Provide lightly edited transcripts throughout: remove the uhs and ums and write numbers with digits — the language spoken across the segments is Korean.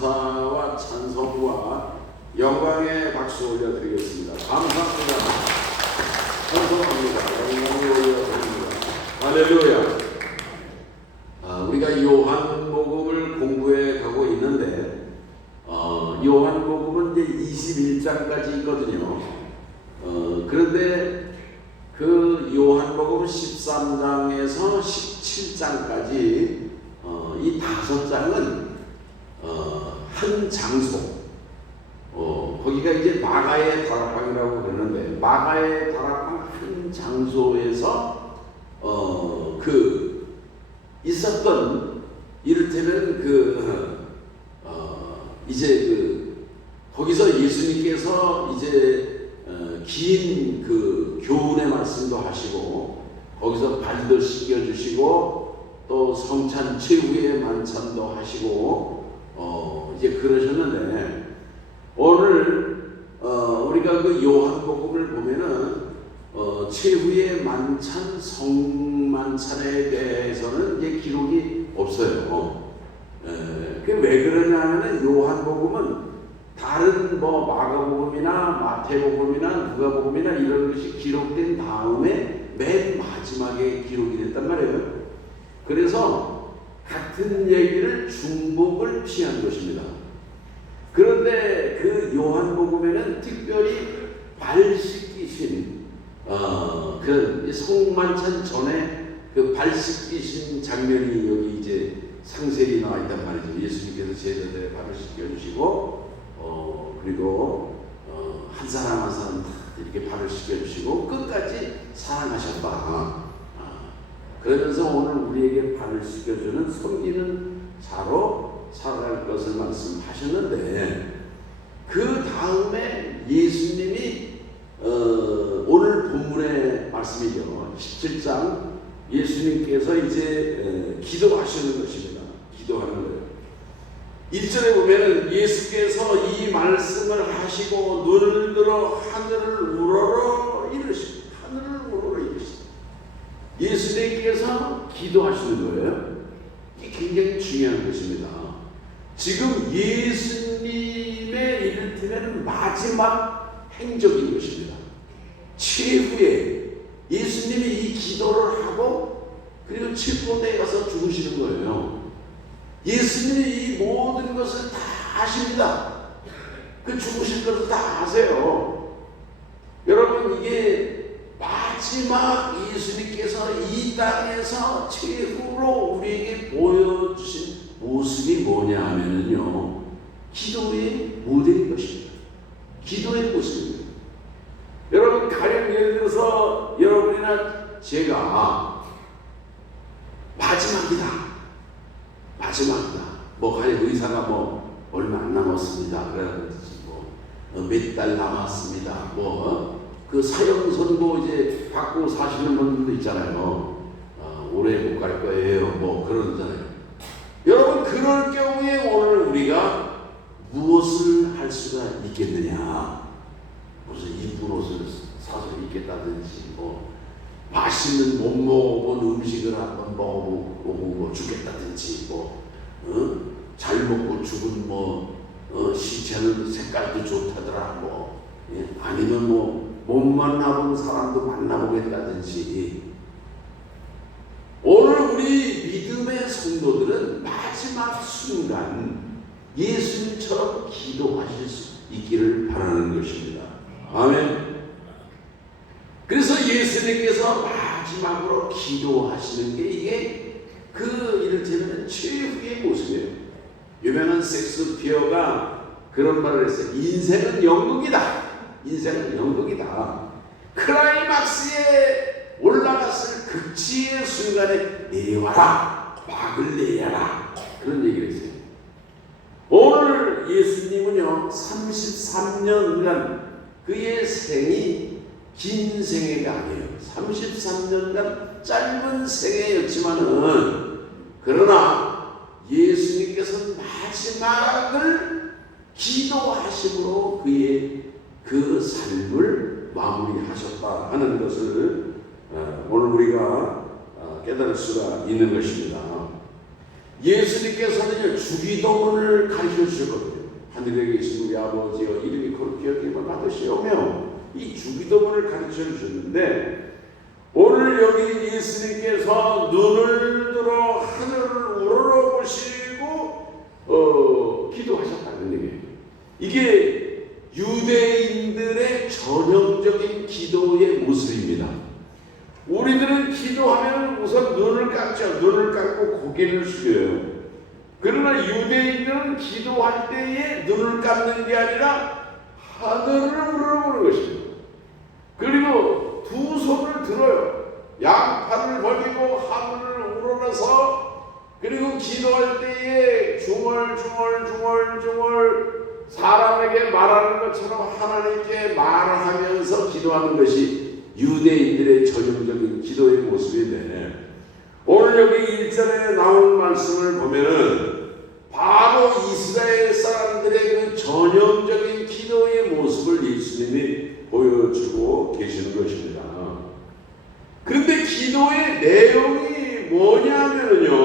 감사와 찬송과 영광의 박수 올려드리겠습니다. 감사합니다. 찬송합니다. 영광을 올려드립니다. 할렐루야. 우리가 요한복음을 공부해 가고 있는데 요한복음은 이제 21장까지 있거든요. 그런데 그 요한복음 13장에서 17장까지 이 5장은 한 장소, 거기가 이제 마가의 다락방이라고 그러는데, 마가의 다락방 한 장소에서 있었던, 이를테면 거기서 예수님께서 이제 긴 교훈의 말씀도 하시고, 거기서 발도 씻겨주시고, 또 성찬 최후의 만찬도 하시고, 이제 그러셨는데, 오늘 우리가 그 요한복음을 보면은 최후의 만찬, 성만찬에 대해서는 이제 기록이 없어요. 그게 왜 그러냐면은 요한복음은 다른 마가복음이나 마태복음이나 누가복음이나 이런 것이 기록된 다음에 맨 마지막에 기록이 됐단 말이에요. 그래서 같은 얘기를 중복을 피한 것입니다. 그런데 그 요한복음에는 특별히 발 씻기신 그 성만찬 전에 그 발 씻기신 장면이 여기 이제 상세히 나와 있단 말이죠. 예수님께서 제자들의 발을 씻겨주시고 그리고 한 사람 한 사람 이렇게 발을 씻겨주시고 끝까지 사랑하셨다. 그러면서 오늘 우리에게 발을 씻겨주는 섬기는 자로 살아갈 것을 말씀하셨는데, 그 다음에 예수님이 오늘 본문의 말씀이죠. 17장 예수님께서 이제 기도하시는 것입니다. 기도하는 거예요. 1절에 보면은 예수께서 이 말씀을 하시고 눈을 들어 하늘을 우러러 이르시고, 하늘을 우러러 이르시고, 예수님께서 기도하시는 거예요. 이게 굉장히 중요한 것입니다. 지금 예수님의 이를테면 마지막 행적인 것입니다. 최후에 예수님이 이 기도를 하고 그리고 칠포대에 가서 죽으시는 거예요. 예수님이 이 모든 것을 다 아십니다. 그 죽으실 것을 다 아세요. 여러분, 이게 마지막 예수님께서 이 땅에서 최후로 우리에게 보여주신 모습이 뭐냐 하면은요, 기도의 모델인 것입니다. 기도의 모습입니다. 여러분, 가령 예를 들어서 여러분이나 제가 마지막이다. 가령 의사가 얼마 안 남았습니다. 그래서 몇 달 남았습니다. 그 사형 선고 이제 받고 사시는 분들도 있잖아요. 올해 못 갈 거예요. 그러잖아요. 여러분, 그럴 경우에 오늘 우리가 무엇을 할 수가 있겠느냐? 무슨 이쁜 옷을 사서 입겠다든지, 맛있는 못 먹어본 음식을 한번 먹어보고 죽겠다든지, 잘 먹고 죽은 시체는 색깔도 좋다더라, 아니면 못 만나본 사람도 만나보겠다든지. 오늘 우리 믿음의 성도들은 마지막 순간 예수님처럼 기도하실 수 있기를 바라는 것입니다. 아멘. 그래서 예수님께서 마지막으로 기도하시는 게 이게 이를테면 최후의 모습이에요. 유명한 섹스피어가 그런 말을 했어요. 인생은 연극이다. 인생은 연극이다. 클라이막스에 올라갔을 극치의 순간에 내려와라. 막을 내야라. 그런 얘기를 했어요. 오늘 예수님은요, 33년간 그의 생이 긴 생애가 아니에요. 33년간 짧은 생애였지만은, 그러나 예수님께서는 마지막을 기도하심으로 그의 그 삶을 마무리하셨다 하는 것을 오늘 우리가 깨달을 수가 있는 것입니다. 예수님께서는 주기도문을 가르쳐 주셨거든요. 하늘에 계신 우리 아버지여 이름이 거룩히 여김을 받으시오며 이 주기도문을 가르쳐 주셨는데 오늘 여기 예수님께서 눈을 들어 하늘을 우러러보시고 기도하셨다는 얘기예요. 이게 유대인들의 전형적인 기도의 모습입니다. 우리들은 기도하면 우선 눈을 감죠. 눈을 감고 고개를 숙여요. 그러나 유대인들은 기도할 때에 눈을 감는 게 아니라 하늘을 우러러보는 것입니다. 그리고 두 손을 들어요. 양팔을 벌리고 하늘을 우러러서 그리고 기도할 때에 중얼중얼 사람에게 말하는 것처럼 하나님께 말하면서 기도하는 것이 유대인들의 전형적인 기도의 모습인데 오늘 여기 1절에 나온 말씀을 보면은 바로 이스라엘 사람들의 그 전형적인 기도의 모습을 예수님이 보여주고 계시는 것입니다. 그런데 기도의 내용이 뭐냐면요,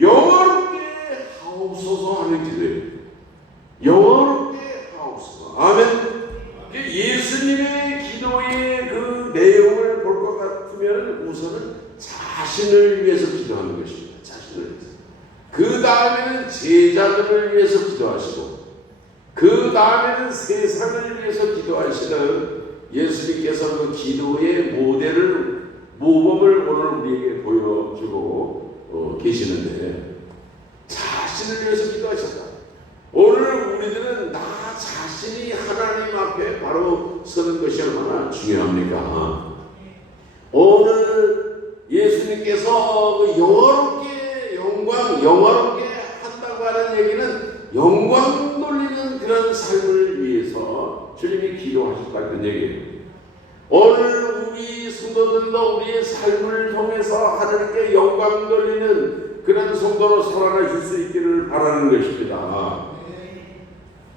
영화롭게 하옵소서 하는 기도예요. 영화롭게 하옵소서. 아멘. 예수님의 기도의 그 내용을 볼 것 같으면 우선은 자신을 위해서 기도하는 것입니다. 자신을 위해서. 그 다음에는 제자들을 위해서 기도하시고 그 다음에는 세상을 위해서 기도하시는 예수님께서 그 기도의 모범을 오늘 우리에게 보여주고 계시는데 자신을 위해서 기도하셨다. 오늘 우리들은 나 자신이 하나님 앞에 바로 서는 것이 얼마나 중요합니까? 오늘 예수님께서 그 영화롭게 한다고 하는 얘기는 영광 돌리는 그런 삶을 위해서 주님이 기도하셨다는 얘기예요. 오늘 우리 성도들도 우리의 삶을 통해서 하나님께 영광 돌리는 그런 성도로 살아가실 수 있기를 바라는 것입니다.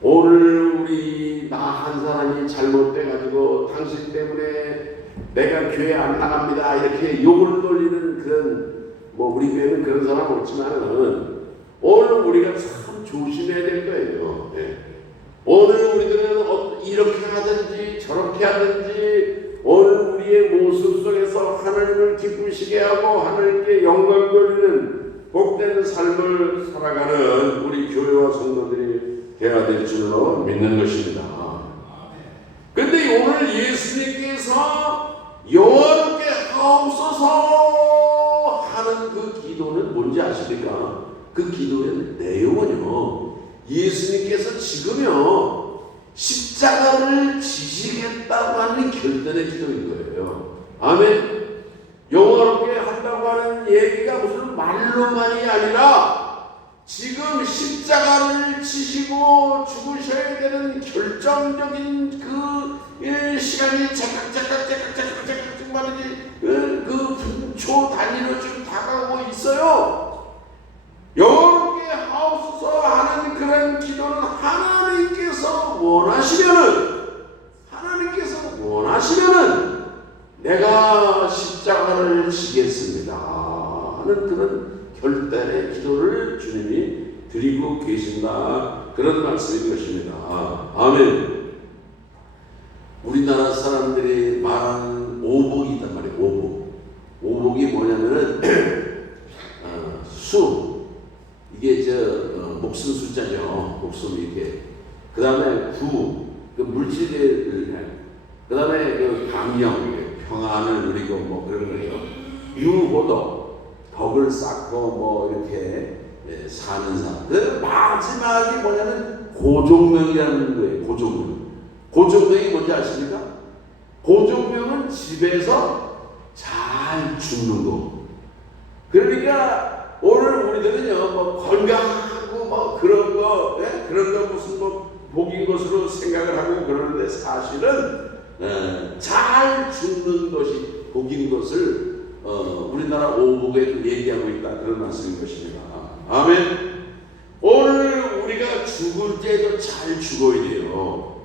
오늘 우리 나 한 사람이 잘못돼가지고 당신 때문에 내가 교회 안 나갑니다 이렇게 욕을 돌리는 그런 우리 교회는 그런 사람 없지만은 오늘 우리가 참 조심해야 될 거예요. 오늘 우리들은 이렇게 하든지 저렇게 하든지 오늘 우리의 모습 속에서 하나님을 기쁘시게 하고 하나님께 영광 돌리는 복된 삶을 살아가는 우리 교회와 성도들이 되어야 될 줄로 믿는 것입니다. 그런데 오늘 예수님께서 영화롭게 하옵소서 하는 그 기도는 뭔지 아십니까? 그 기도의 내용은요, 예수님께서 지금요 십자가를 지시겠다고 하는 결단의 기도인 거예요. 아멘. 영화롭게 한다고 하는 얘기가 무슨 말로만이 아니라 지금 십자가를 지시고 죽으셔야 되는 결정적인 그 시간이 자각자각 말이지 그 분초 단위로 지금 다가오고 있어요. 영원하게 하옵소서 하는 그런 기도는 하나님께서 원하시면은 내가 십자가를 지겠습니다 하는 그런 결단의 기도를 주님이 드리고 계신다, 그런 말씀인 것입니다. 아멘. 우리나라 사람들이 말하는 오복이 있단 말이에요. 오복이 뭐냐면은 수, 이게 목숨 숫자죠. 목숨 이렇게. 그 다음에 구, 그 물질을 해. 그 다음에 그 강령, 평안을 누리고 뭐 그런 거예요. 유호도, 덕을 쌓고 이렇게 사는 사람. 그 마지막이 뭐냐면 고종명이라는 거예요. 고종명이 뭔지 아십니까? 고종명은 집에서 잘 죽는 거. 그러니까 오늘 우리들은요, 건강하고 그런 거 무슨 복인 것으로 생각을 하고 그러는데 사실은 잘 죽는 것이 복인 것을 우리나라 오복에 얘기하고 있다, 그런 말씀인 것입니다. 아멘. 오늘 우리가 죽을 때도 잘 죽어야 돼요.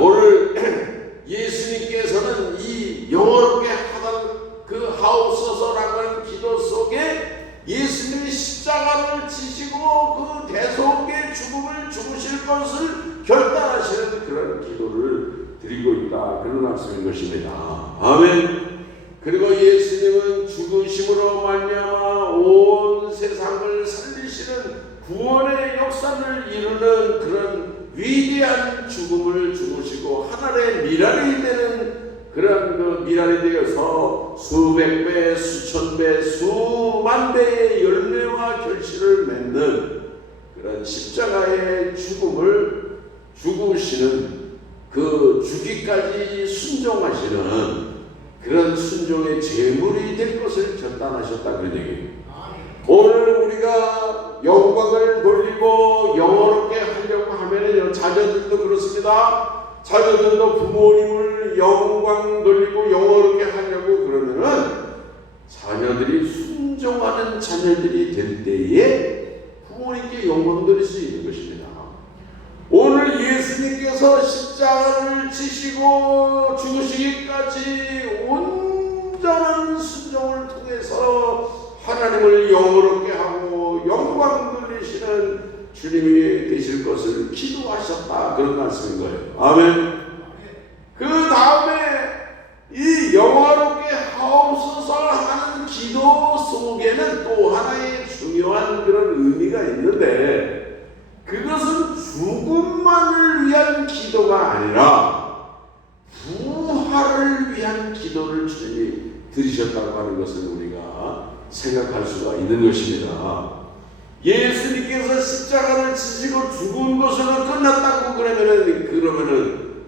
오늘 예수님께서는 이 영어롭게 하던 그 하옵소서라고 하는 기도 속에 예수님이 십자가를 지시고 그 대속의 죽음을 죽으실 것을 결단하시는 그런 기도를 드리고 있다. 그런 말씀인 것입니다. 아멘. 그리고 예수님은 죽으심으로 말미암아 온 세상을 살리시는 구원의 역사를 이루는 그런 위대한 죽음을 죽으시고 하늘의 미랄이 되는 그런 그 미랄이 되어서 수백 배, 수천 배, 수만 배의 열매와 결실을 맺는 그런 십자가의 죽음을 죽으시는 그 죽기까지 순종하시는 그런 순종의 제물이 될 것을 결단하셨다 그런 얘기예요. 오늘 우리가 영광을 돌리고 영원롭게 하려고 하면은 자녀들도 그렇습니다. 자녀들도 부모님을 영광 돌리고 영원롭게 하려고 그러면은 자녀들이 순종하는 자녀들이 될 때에 부모님께 영광 돌릴 수 있는 것입니다. 오늘 예수님께서 십자가를 지시고 죽으시기까지 온전한 순종을 통해서 하나님을 영원롭게 하고 영광 돌리시는 주님이 되실 것을 기도하셨다. 그런 말씀인 거예요. 아멘. 그 다음에 이 영원롭게 하옵소서 하는 기도 속에는 또 하나의 중요한 그런 의미가 있는데 그것은 죽음만을 위한 기도가 아니라 부활을 위한 기도를 주님이 드리셨다고 하는 것을 우리가 생각할 수가 있는 것입니다. 예수님께서 십자가를 지시고 죽은 것으로 끝났다고 그러면은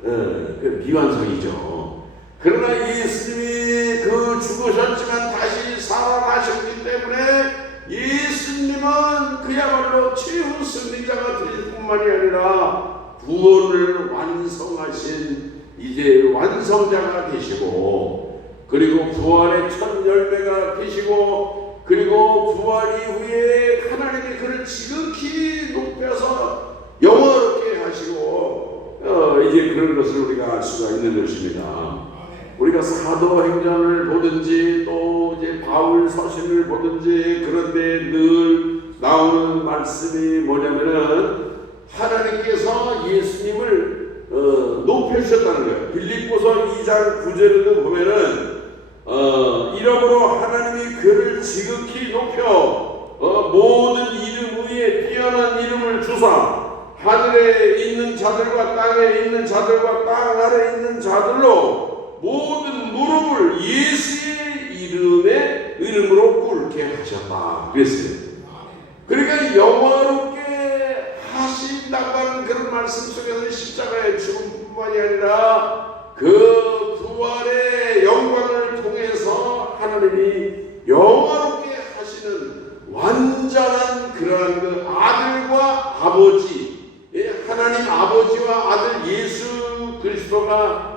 그 미완성이죠. 그러나 예수님이 그 죽으셨지만 다시 살아나셨기 때문에 예수님은 그야말로 최후 승리자가 되실 뿐만이 아니라 구원을 완성하신 이제 완성자가 되시고 그리고 부활의 첫 열매가 되시고 그리고 부활 이후에 하나님이 그를 지극히 높여서 영원롭게 하시고 이제 그런 것을 우리가 알 수가 있는 것입니다. 우리가 사도행전을 보든지 또 이제 바울 서신을 보든지 그런데 늘 나오는 말씀이 뭐냐면은 하나님께서 예수님을 높여주셨다는 거예요. 빌립보서 2장 9절에도 보면은 이러므로 하나님이 그를 지극히 높여 모든 이름 위에 뛰어난 이름을 주사 하늘에 있는 자들과 땅에 있는 자들과 땅 아래 있는 자들로 모든 무릎을 예수의 이름으로 꿇게 하셨다 그랬어요. 그러니까 영원롭게 하신다고 하는 그런 말씀 속에서 십자가의 죽음뿐만이 아니라 그 부활의 영광을 통해서 하나님이 영원롭게 하시는 완전한 그러한 그 아들과 아버지 하나님 아버지와 아들 예수 그리스도가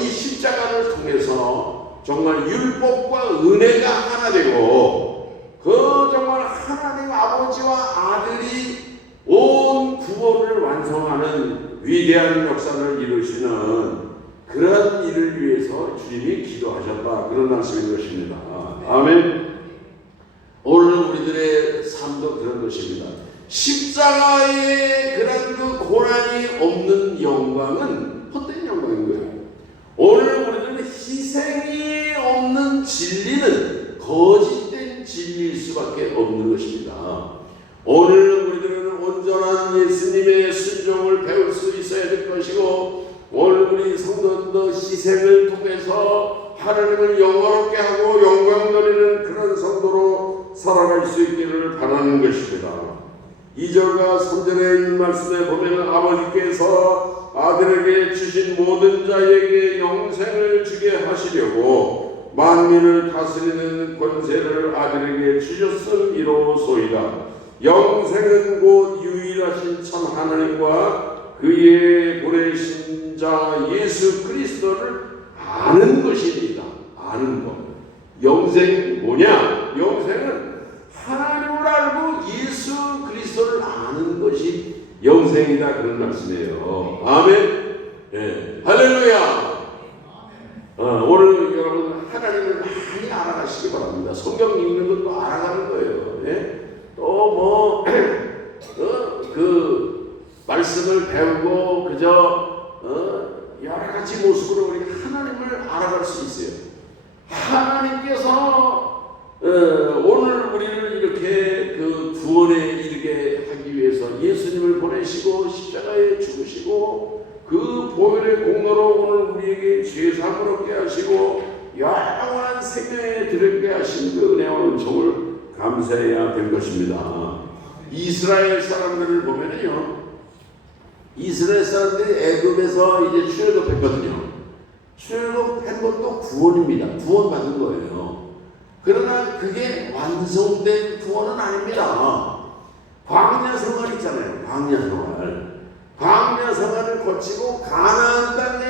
이 십자가를 통해서 정말 율법과 은혜가 하나 되고 그 정말 하나님 아버지와 아들이 온 구원을 완성하는 위대한 역사를 이루시는 그런 일을 위해서 주님이 기도하셨다. 그런 말씀인 것입니다. 아멘. 오늘 우리들의 삶도 그런 것입니다. 십자가의 그런 그 고난이 없는 영광은 헛된 영광인 거예요. 오늘 우리들은 희생이 없는 진리는 거짓된 진리일 수밖에 없는 것입니다. 오늘 우리들은 온전한 예수님의 순종을 배울 수 있어야 될 것이고 오늘 우리 성도들도 희생을 통해서 하나님을 영원롭게 하고 영광 돌리는 그런 성도로 살아갈 수 있기를 바라는 것입니다. 2절과 3절에 있는 말씀에 보면 아버지께서 아들에게 주신 모든 자에게 영생을 주게 하시려고 만민을 다스리는 권세를 아들에게 주셨음이로소이다. 영생은 곧 유일하신 참 하나님과 그의 보내신 자 예수 그리스도를 아는 것입니다. 아는 것. 영생이 뭐냐? 영생은 하나님을 알고 예수 그리스도를 아는 것이 영생이다. 그런 말씀이에요. 아멘. 예. 할렐루야. 오늘 여러분 하나님을 많이 알아가시기 바랍니다. 성경 읽는 것도 알아가는 거예요. 예? 또 말씀을 배우고 그저 여러 가지 모습으로 우리가 하나님을 알아갈 수 있어요. 하나님께서 오늘 우리를 이렇게 그 구원에 이르게 하기 위해서 예수님을 보내시고 십자가에 죽으시고 그 보혈의 공로로 오늘 우리에게 죄사함을 얻게 하시고 영원한 생명에 들게 하신 그 은혜와 은총을 감사해야 될 것입니다. 이스라엘 사람들을 보면은요, 이스라엘 사람들이 애굽에서 이제 출애굽했거든요. 출애굽한 것도 구원입니다. 구원받은 거예요. 그러나 그게 완성된 구원은 아닙니다. 광야 생활 있잖아요. 광야 생활. 광야 생활을 거치고 가나안 땅에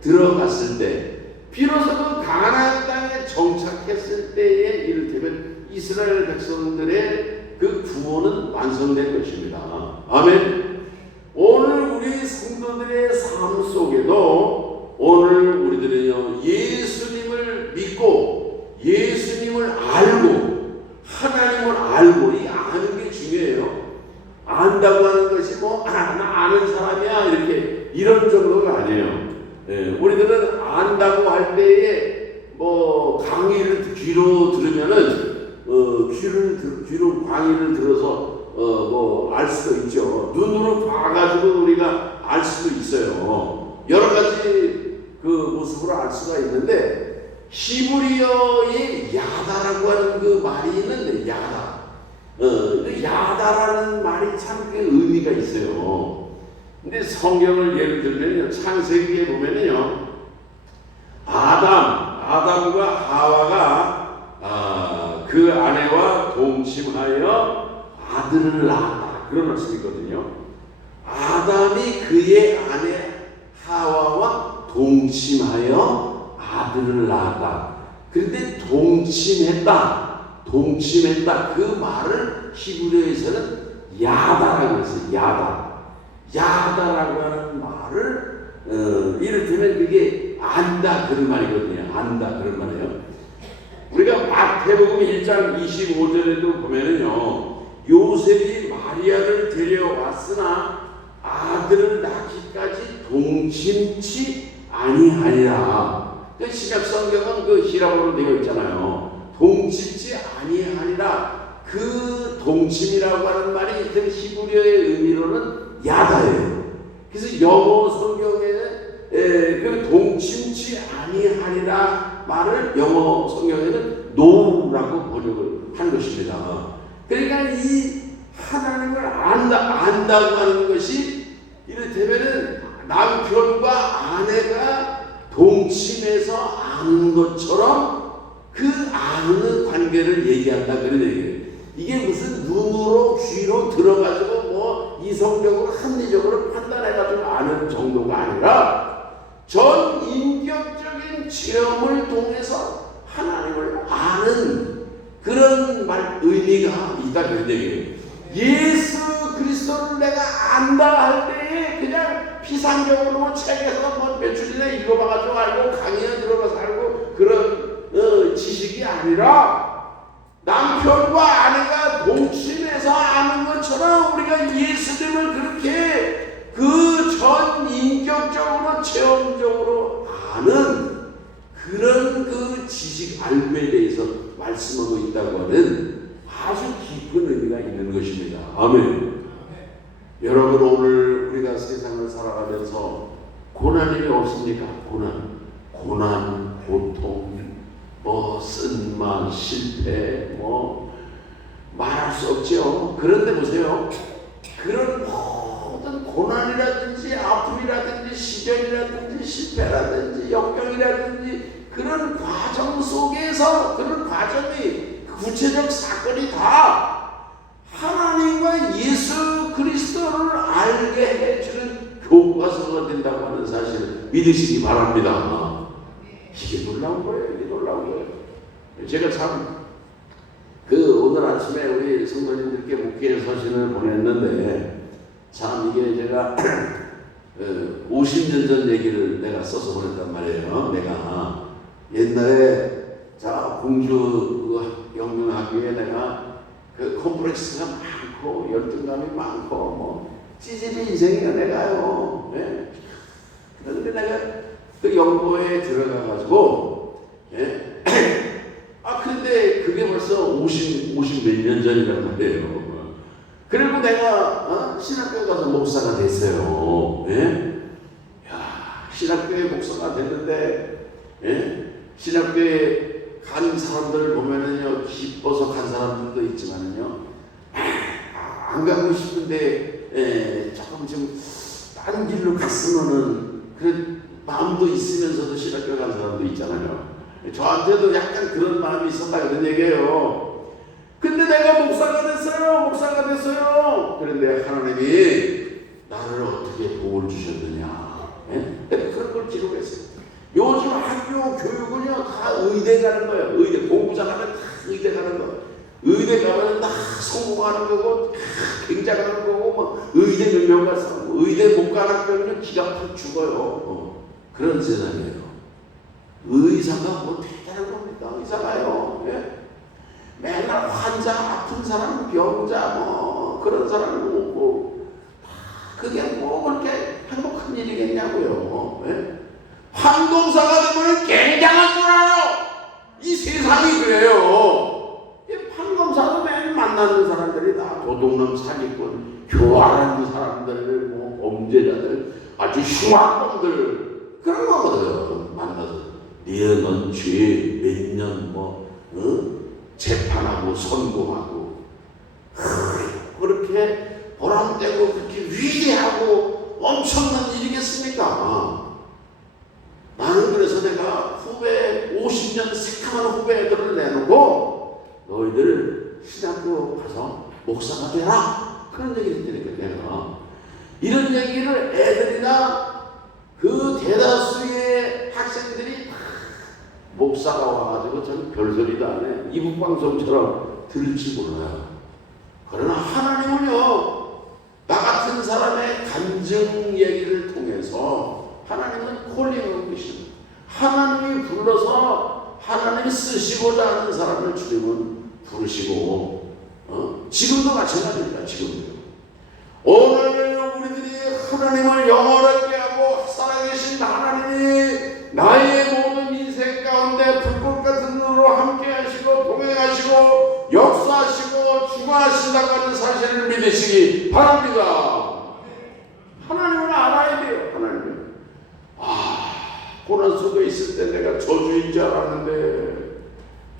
들어갔을 때, 비로소 그 가나안 땅에 정착했을 때에 이를테면 이스라엘 백성들의 그 구원은 완성된 것입니다. 아멘. 오늘 우리 성도들의 삶 속에도 오늘 우리들은요, 예수님을 믿고 예수님을 알고 하나님을 알고, 이 아는 게 중요해요. 안다고 하는 것이 뭐 나 아는 사람이야 이렇게 이런 정도가 아니에요. 우리들은 안다고 할 때에 뭐 강의를 귀로 들으면은 귀로 강의를 들어서 뭐 알 수도 있죠. 눈으로 봐가지고 우리가 알 수도 있어요. 여러 가지 그 모습으로 알 수가 있는데, 히브리어의 야다라고 하는 그 말이 있는데, 야다. 그 야다라는 말이 참 그 의미가 있어요. 근데 성경을 예를 들면 창세기에 보면은요, 아담과 하와가 그 아내와 동침하여 아들을 낳았다, 그런 말씀이 있거든요. 아담이 그의 아내 하와와 동침하여 아들을 낳았다. 그런데 동침했다 그 말을 히브리어에서는 야다라고 했어요. 야다라고 하는 말을 이를테면 그게 안다 그런 말이거든요. 안다 그런 말이에요. 우리가 마태복음 1장 25절에도 보면은요, 요셉이 마리아를 데려왔으나 아들을 낳기까지 동침치 아니하리라. 그 신약 성경은 그 히라보로 되어 있잖아요. 동침치 아니하리라. 그 동침이라고 하는 말이 그 히브리어의 의미로는 야다예요. 그래서 영어 성경에 그 동침치 아니하리라 말을 영어 성경에는 no라고 번역을 한 것입니다. 그러니까 이 하나님을 안다고 하는 것이 이를테면은 남편과 아내가 동침해서 아는 것처럼 그 아는 관계를 얘기한다 그런 얘기예요. 이게 무슨 눈으로 귀로 들어가지고 뭐 이성적으로 합리적으로 판단해가지고 아는 정도가 아니라 전 인격적인 체험을 통해서 하나님을 아는 그런 의미가 있다 그런 얘기예요. 예수 그리스도를 내가 안다 할 때에 그냥 피상적으로 책에서 뭐 며칠이나 읽어봐가지고 알고 강의에 들어가서 알고 그런 지식이 아니라 남편과 아내가 동침해서 아는 것처럼 우리가 예수님을 그렇게 그 전 인격적으로 체험적으로 아는 그런 그 지식 알고에 대해서 말씀하고 있다고 하는 아주 깊은 의미가 있는 것입니다. 아멘. 여러분, 오늘 우리가 세상을 살아가면서 고난이 없습니까? 고난, 고통, 뭐 쓴맛, 실패, 뭐 말할 수 없죠. 그런데 보세요. 그런 모든 고난이라든지 아픔이라든지 시련이라든지 실패라든지 역경이라든지 그런 과정 속에서 그런 과정이 구체적 사건이 다 하나님과 예수 그리스도를 알게 해주는 교과서가 된다고 하는 사실을 믿으시기 바랍니다. 이게 놀라운 거예요. 제가 참 오늘 아침에 우리 성도님들께 목회 서신을 보냈는데 참 이게 제가 50년 전 얘기를 내가 써서 보냈단 말이에요. 내가 옛날에 공주 영문학교에 내가 그 컴플렉스가 많고 열등감이 많고 뭐 찌질이 인생이야 내가요. 예? 그런데 내가 그 연구에 들어가가지고 예? 근데 그게 벌써 50 몇 년 전이란 말이에요. 그리고 내가 신학교에 가서 목사가 됐어요. 예? 야, 신학교에 목사가 됐는데 예? 신학교에 간 사람들을 보면은요 기뻐서 간 사람들도 있지만은요 안 가고 싶은데 조금 좀 다른 길로 갔으면은 그 마음도 있으면서도 신학교 간 사람도 있잖아요. 저한테도 약간 그런 마음이 있었다 그런 얘기예요. 근데 내가 목사가 됐어요. 그런데 하나님이 나를 어떻게 복을 주셨느냐. 그런 걸 기록했어요. 요즘 학교 교육은요 다 의대 가는 거예요. 의대 공부 잘하면 다 의대 가는 거예요. 의대 가면 다 성공하는 거고 굉장한 거고 뭐 의대 몇 명 가서 의대 못 가는 학교는 기가 팍 죽어요. 그런 세상이에요. 의사가 뭐 대단한 겁니까? 의사가요. 예? 맨날 환자, 아픈 사람, 병자 뭐 그런 사람 오고 그게 뭐 그렇게 행복한 일이겠냐고요. 예? 판검사가 되면 굉장한 줄 알아요. 이 세상이 그래요. 판검사도 맨날 만나는 사람들이 다 도둑놈, 사기꾼, 교활한 사람들, 뭐 범죄자들, 아주 흉악범들 그런 거거든요. 만나서 넌 죄 몇 년 재판하고 선고하고 그렇게 보람되고 그렇게 위대하고 엄청난 일이겠습니까? 나는 그래서 내가 후배 50년 새카만 후배들을 내놓고 너희들 신학교 가서 목사가 되라 그런 얘기를 했더니 내가 이런 얘기를 애들이나 그 대다수의 학생들이 목사가 와가지고 참 별소리도 안 해. 이북방송처럼 들을지 몰라요. 그러나 하나님은요, 나 같은 사람의 간증 얘기를 통해서 하나님은 콜링을 부르십니다. 하나님이 불러서 하나님이 쓰시고자 하는 사람을 주님은 부르시고, 지금도 마찬가지입니다. 지금도. 오늘 우리들이 하나님을 영원하게 하고 살아계신 하나님이 나의 모든 인생 가운데 불꽃 같은 눈으로 함께 하시고 동행하시고 역사하시고 중화하신다고 하는 사실을 믿으시기 바랍니다. 하나님을 알아야 돼요. 하나님을. 고난 속에 있을 때 내가 저주인 줄 알았는데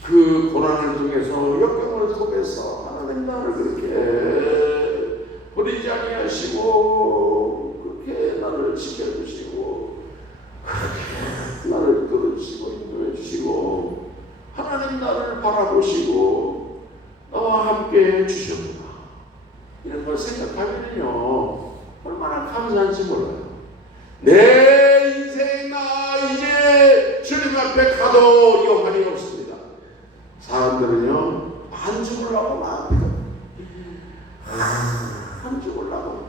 그 고난을 통해서 역경을 통해서 하나님 나를 그렇게 버리지 아니하시고 그렇게 나를 지켜주시고 그렇게 나를 끌어주시고 인도해 주시고 하나님 나를 바라보시고 나와 함께 해주셨구나. 이런 걸 생각하면요 얼마나 감사한지 몰라요. 내 인생 나 이제 주님 앞에 가도 여한이 없습니다. 사람들은요 안 죽으려고 마음이다. 안 죽으려고.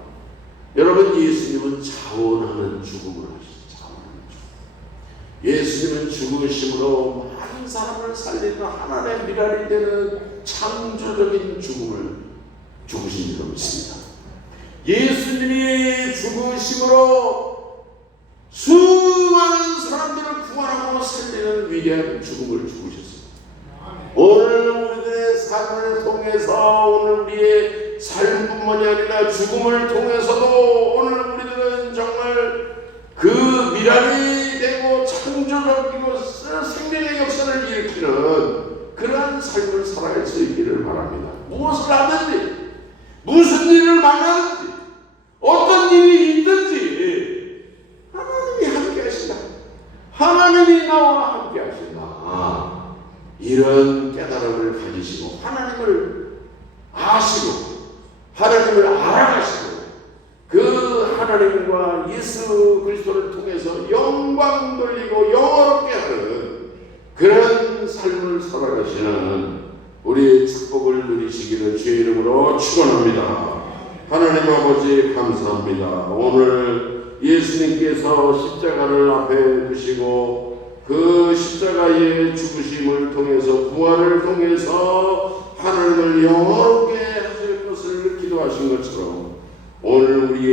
여러분 예수님은 자원하는 죽음을 하시죠. 자원하는 죽음. 예수님은 죽으심으로 많은 사람을 살리는 하나님의 미랄이 되는 창조적인 죽음을 죽으신 줄로 믿습니다. 예수님이 죽으심으로 수많은 사람들을 구원하고 살리는 위대한 죽음을 죽으셨습니다. 오늘 우리들의 삶을 통해서 오늘 우리의 삶뿐만이 아니라 죽음을 통해서도 오늘 우리들은 정말 그 미랄이 되고 창조적이고 생명의 역사를 일으키는 그러한 삶을 살아갈 수 있기를 바랍니다. 무엇을 하든지 무슨 일을 만나든지 어떤 일이 있든지 하나님이 함께 하신다. 하나님이 나와 함께 하신다. 이런 깨달음을 가지시고 하나님을 아시고 하나님을 알아가시고 그 하나님과 예수 그리스도를 통해서 영광 돌리고 영원롭게 하는 그런 삶을 살아가시는 우리의 축복을 누리시기를 주의 이름으로 축원합니다. 하나님 아버지 감사합니다. 오늘 예수님께서 십자가를 앞에 두시고 그 십자가의 죽으심을 통해서 부활을 통해서 하나님을 영원하게 하실 것을 기도하신 것처럼 오늘 우리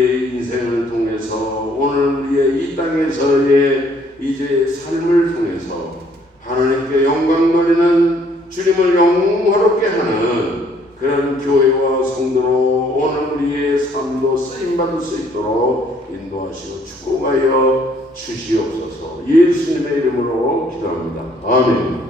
오늘 우리의 이 땅에서의 이제 삶을 통해서 하나님께 영광 돌리는 주님을 영화롭게 하는 그런 교회와 성도로 오늘 우리의 삶도 쓰임받을 수 있도록 인도하시고 축복하여 주시옵소서. 예수님의 이름으로 기도합니다. 아멘.